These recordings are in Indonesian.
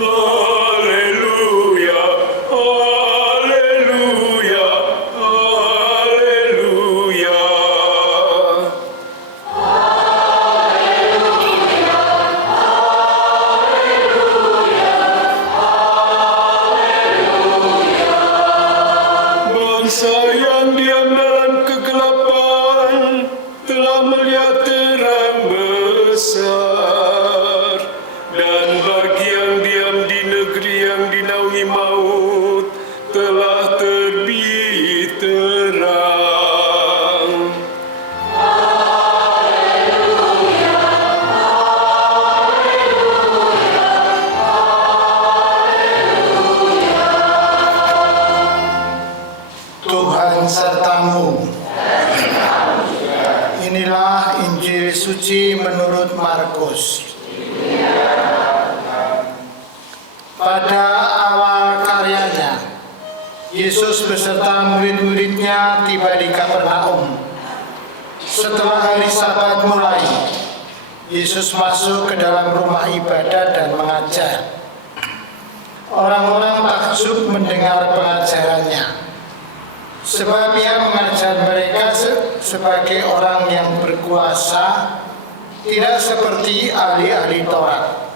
Haleluya, haleluya, haleluya. Bangsa yang diam dalam kegelapan telah melihat terang besar, dan bagi yang diam di negeri yang dinaungi maut telah terbit terang. Tuhan sertamu. Inilah Injil suci menurut Markus. Pada awal karyanya, Yesus beserta murid-muridnya tiba di Kapernaum. Setelah hari Sabat mulai, Yesus masuk ke dalam rumah ibadat dan mengajar. Orang-orang takjub mendengar pengajarannya, sebab ia mengajar mereka sebagai orang yang berkuasa, tidak seperti ahli-ahli Taurat.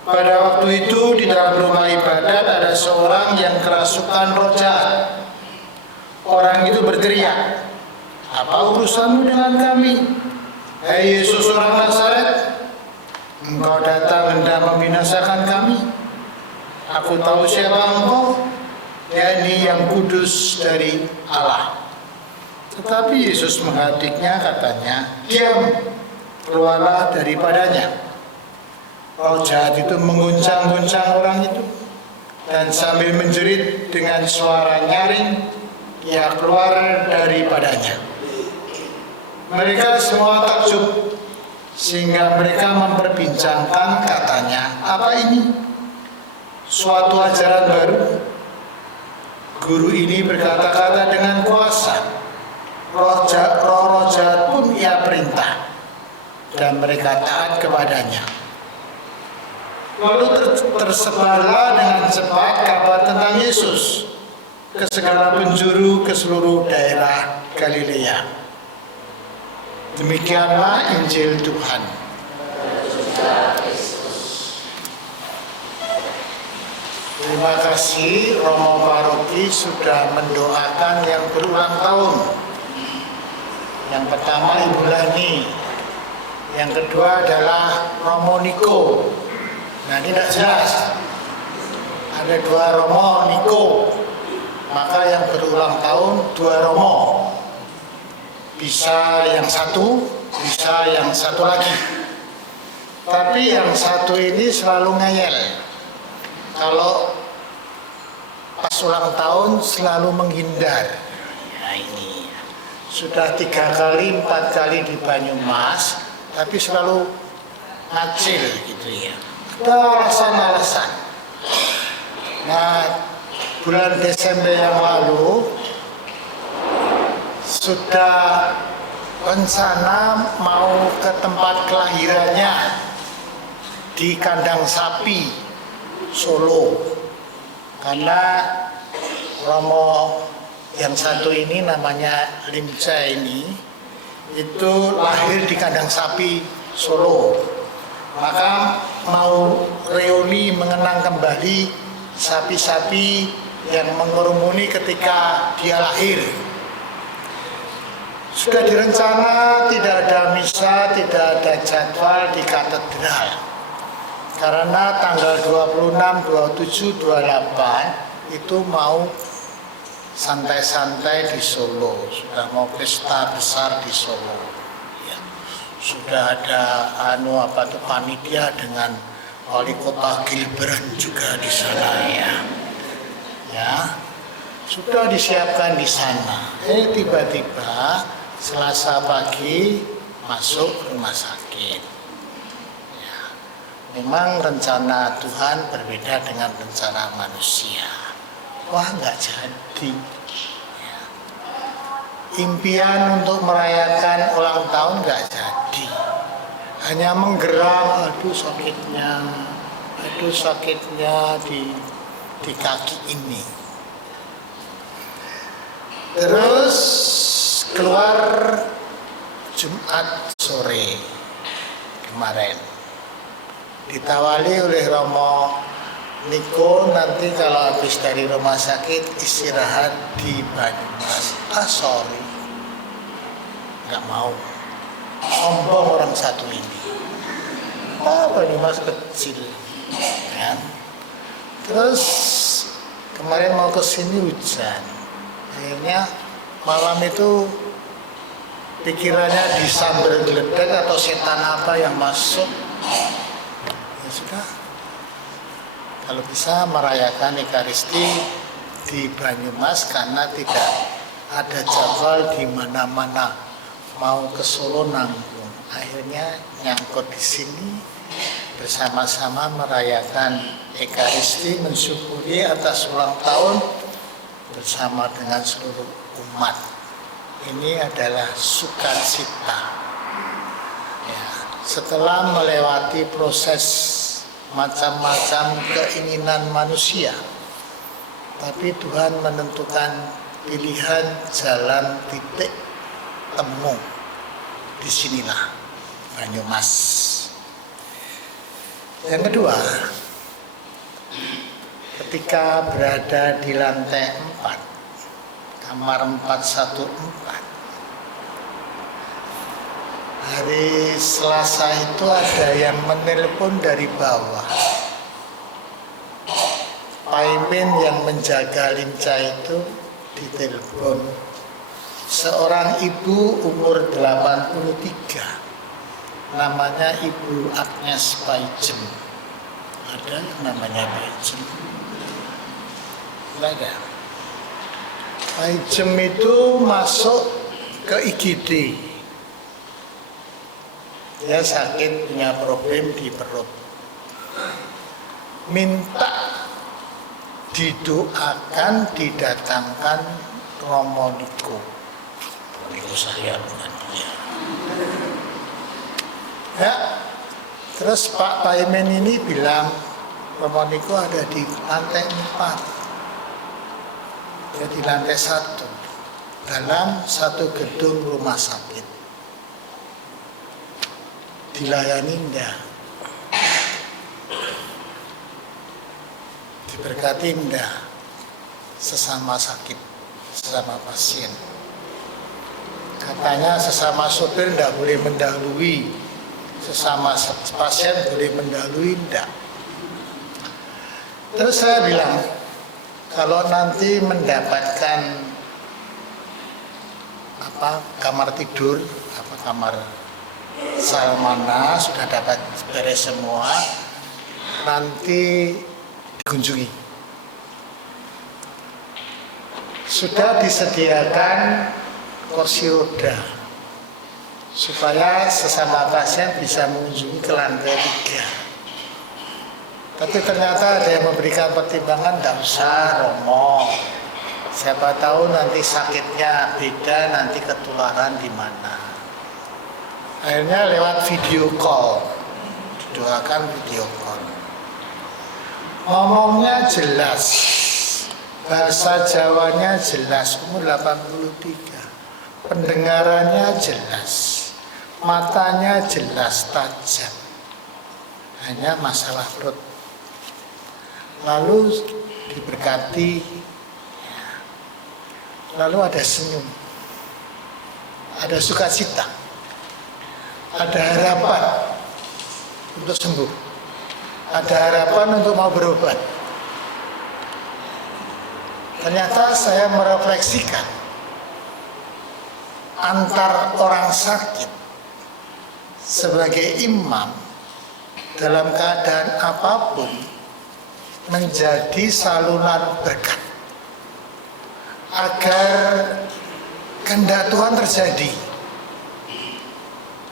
Pada waktu itu di dalam rumah ibadat ada seorang yang kerasukan roh jahat. Orang itu berteriak, "Apa urusanmu dengan kami, hai Yesus orang Nazaret? Engkau datang hendak membinasakan kami. Aku tahu siapa engkau, yakni yang kudus dari Allah." Tetapi Yesus menghadiknya, katanya, "Diam, keluarlah daripadanya." Roh jahat itu mengguncang-guncang orang itu, dan sambil menjerit dengan suara nyaring, ia keluar daripadanya. Mereka semua takjub, sehingga mereka memperbincangkan, katanya, "Apa ini? Suatu ajaran baru? Guru ini berkata-kata dengan kuasa. Roh jahat pun ia perintah, dan mereka taat kepadanya." Lalu tersebarlah dengan cepat kabar tentang Yesus ke segala penjuru, ke seluruh daerah Galilea. Demikianlah Injil Tuhan. Terima kasih Romo Paroki sudah mendoakan yang berulang tahun. Yang pertama Ibu Lani, yang kedua adalah Romo Niko. Nah, ini tidak jelas. Ada dua Romo Niko, maka yang berulang tahun dua Romo. Bisa yang satu, bisa yang satu lagi. Tapi yang satu ini selalu ngeyel. Kalau pas ulang tahun selalu menghindar. Nah, ini sudah 3 kali, 4 kali di Banyumas, tapi selalu ngacil gitu ya. Ada alasan-alasan. Nah, bulan Desember yang lalu sudah rencana mau ke tempat kelahirannya di kandang sapi Solo, karena Romo yang satu ini namanya Limca ini itu lahir di kandang sapi Solo. Maka mau reuni mengenang kembali sapi-sapi yang mengerumuni ketika dia lahir. Sudah direncana, tidak ada misa, tidak ada jadwal di katedral. Karena tanggal 26, 27, 28 itu mau santai-santai di Solo. Sudah mau pesta besar di Solo. Sudah ada panitia dengan wali kota Gilbran juga di sana ya, sudah disiapkan di sana. Tiba-tiba Selasa pagi masuk rumah sakit. Ya, memang rencana Tuhan berbeda dengan rencana manusia. Wah, nggak jadi. Impian untuk merayakan ulang tahun nggak jadi, hanya menggeram, aduh sakitnya, itu sakitnya di kaki ini. Terus keluar Jumat sore kemarin, ditawali oleh Romo Niko, nanti kalau habis dari rumah sakit istirahat di Banyumas. Sorry, nggak mau, sombong orang satu ini. Banyumas kecil kan. Terus kemarin mau ke sini hujan, akhirnya malam itu pikirannya disambar geledek atau setan apa yang masuk. Ya sudah, kalau bisa merayakan Ekaristi di Banyumas karena tidak ada jadwal di mana-mana, mau ke Solo nanggung. Akhirnya nyangkut di sini bersama-sama merayakan Ekaristi, mensyukuri atas ulang tahun bersama dengan seluruh umat. Ini adalah sukacita. Ya, setelah melewati proses macam-macam keinginan manusia, tapi Tuhan menentukan pilihan jalan titik temu. Disinilah Banyumas. Yang kedua, ketika berada di lantai 4, kamar 414, hari Selasa itu ada yang menelpon dari bawah. Paimin yang menjaga Linca itu ditelepon. Seorang ibu umur 83, namanya Ibu Agnes Paijem. Ada namanya Paijem? Tidak ada. Paijem itu masuk ke IGD. Dia sakit, punya problem di perut. Minta didoakan, didatangkan Romo Niko. Niko saya bukan dia. Ya, terus Pak Paimin ini bilang Romo Niko ada di lantai 4. Dia di lantai 1 dalam satu gedung rumah sakit. Dilayani enggak, diberkati enggak, sesama sakit, sesama pasien. Katanya sesama sopir enggak boleh mendahului, sesama pasien boleh mendahului enggak. Terus saya bilang, kalau nanti mendapatkan kamar tidur, kamar Salmana sudah dapat beres semua, nanti dikunjungi. Sudah disediakan kursi roda supaya sesama pasien bisa mengunjungi ke lantai 3. Tapi ternyata ada yang memberikan pertimbangan, tidak usah Romo, siapa tahu nanti sakitnya beda, nanti ketularan di mana. Akhirnya lewat video call, didoakan video call. Ngomongnya jelas, bahasa Jawanya jelas, umur 83, pendengarannya jelas, matanya jelas, tajam. Hanya masalah perut. Lalu diberkati, lalu ada senyum, ada sukacita, ada harapan untuk sembuh, ada harapan untuk mau berobat. Ternyata saya merefleksikan antar orang sakit sebagai imam dalam keadaan apapun menjadi saluran berkat agar kehendak Tuhan terjadi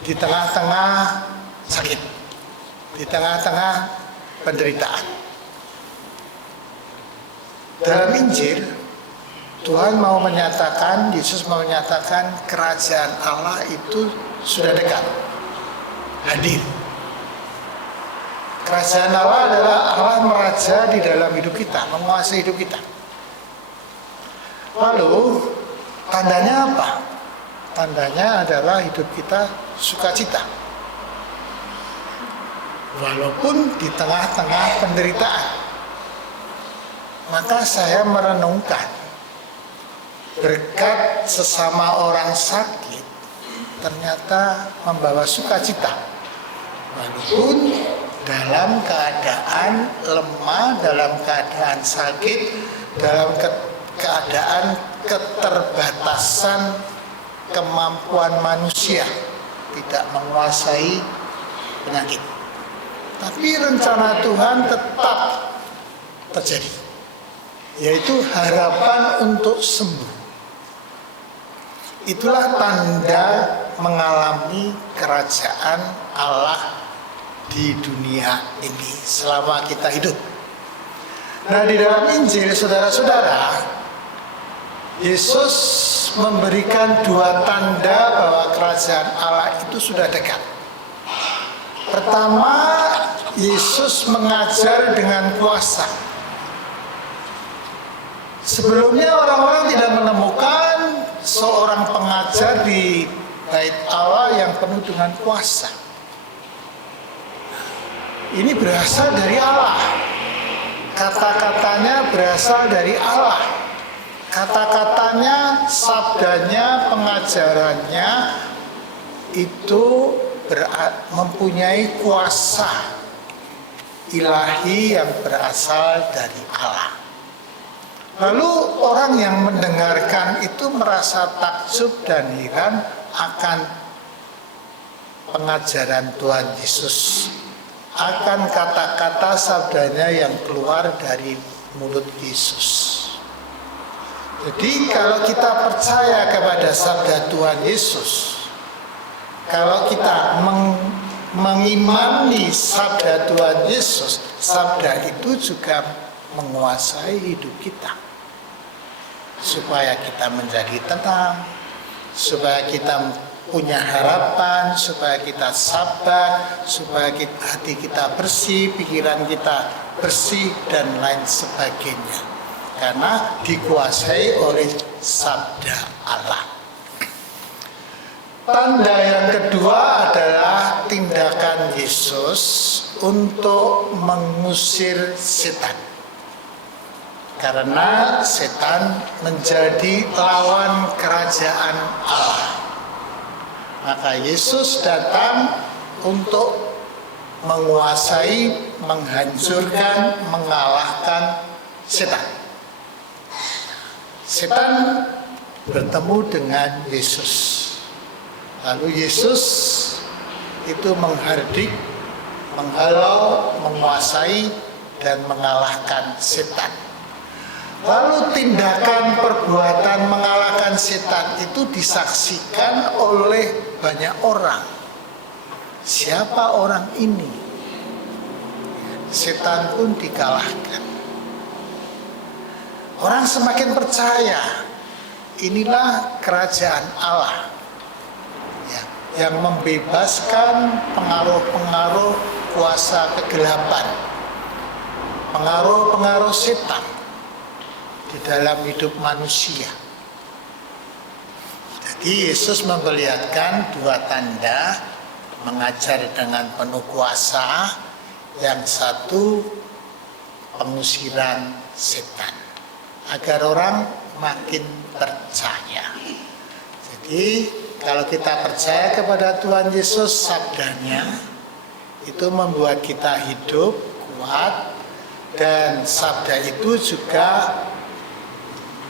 di tengah-tengah sakit, di tengah-tengah penderitaan. Dalam Injil, Tuhan mau menyatakan, Yesus mau menyatakan kerajaan Allah itu sudah dekat, hadir. Kerajaan Allah adalah Allah meraja di dalam hidup kita, menguasai hidup kita. Lalu tandanya apa? Tandanya adalah hidup kita sukacita. Walaupun di tengah-tengah penderitaan. Maka saya merenungkan berkat sesama orang sakit ternyata membawa sukacita. Walaupun dalam keadaan lemah, dalam keadaan sakit, dalam keadaan keterbatasan kemampuan manusia tidak menguasai penyakit. Tapi rencana Tuhan tetap terjadi, yaitu harapan untuk sembuh. Itulah tanda mengalami kerajaan Allah di dunia ini selama kita hidup. Nah, di dalam Injil, saudara-saudara, Yesus memberikan dua tanda bahwa kerajaan Allah itu sudah dekat. Pertama, Yesus mengajar dengan kuasa. Sebelumnya orang-orang tidak menemukan seorang pengajar di bait Allah yang penuh dengan kuasa. Ini berasal dari Allah. Kata-katanya berasal dari Allah. Kata-katanya, sabdanya, pengajarannya itu mempunyai kuasa ilahi yang berasal dari Allah. Lalu orang yang mendengarkan itu merasa takjub dan heran akan pengajaran Tuhan Yesus, akan kata-kata sabdanya yang keluar dari mulut Yesus. Jadi kalau kita percaya kepada sabda Tuhan Yesus, kalau kita mengimani sabda Tuhan Yesus, sabda itu juga menguasai hidup kita. Supaya kita menjadi tenang, supaya kita punya harapan, supaya kita sabar, supaya hati kita bersih, pikiran kita bersih, dan lain sebagainya. Karena dikuasai oleh sabda Allah. Tanda yang kedua adalah tindakan Yesus untuk mengusir setan. Karena setan menjadi lawan kerajaan Allah. Maka Yesus datang untuk menguasai, menghancurkan, mengalahkan setan. Setan bertemu dengan Yesus. Lalu Yesus itu menghardik, menghalau, menguasai, dan mengalahkan setan. Lalu tindakan perbuatan mengalahkan setan itu disaksikan oleh banyak orang. Siapa orang ini? Setan pun dikalahkan. Orang semakin percaya inilah kerajaan Allah yang membebaskan pengaruh-pengaruh kuasa kegelapan, pengaruh-pengaruh setan di dalam hidup manusia. Jadi Yesus memperlihatkan dua tanda, mengajar dengan penuh kuasa, yang satu pengusiran setan, agar orang makin percaya. Jadi kalau kita percaya kepada Tuhan Yesus, sabdanya itu membuat kita hidup kuat, dan sabda itu juga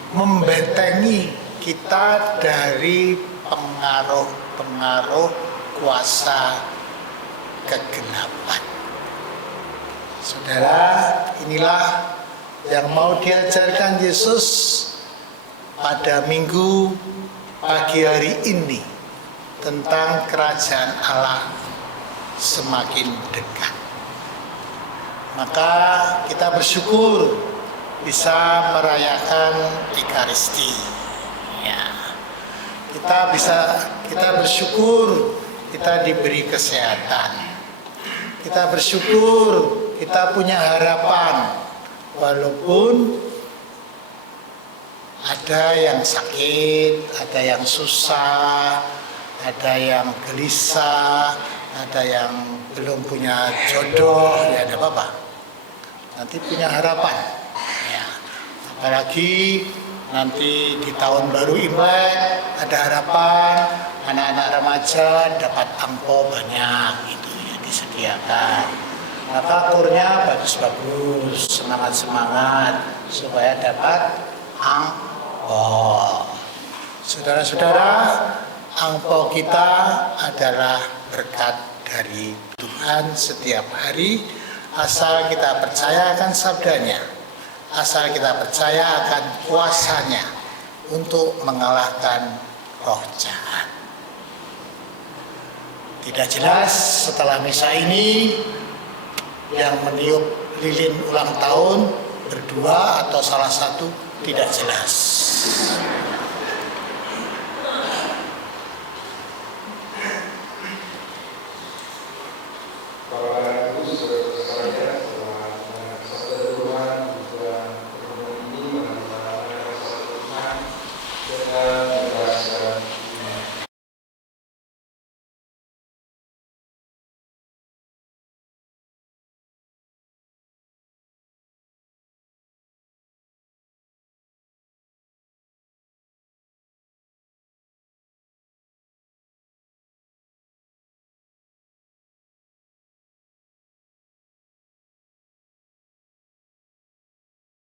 membentengi kita dari pengaruh-pengaruh kuasa kegelapan. Saudara, inilah yang mau diajarkan Yesus pada minggu pagi hari ini tentang kerajaan Allah semakin dekat. Maka kita bersyukur bisa merayakan Ekaristi. Ya. Kita bersyukur kita diberi kesehatan. kita bersyukur, kita punya harapan. Walaupun ada yang sakit, ada yang susah, ada yang gelisah, ada yang belum punya jodoh, ya ada apa-apa. Nanti punya harapan. Ya. Apalagi nanti di tahun baru Imlek ada harapan anak-anak remaja dapat angpau banyak itu yang disediakan. Maka kurnya bagus-bagus, semangat-semangat supaya dapat angpau. Saudara-saudara, angpau kita adalah berkat dari Tuhan setiap hari, asal kita percaya akan sabdanya, asal kita percaya akan kuasanya untuk mengalahkan roh jahat. Tidak jelas setelah misa ini yang meniup lilin ulang tahun berdua atau salah satu, tidak jelas.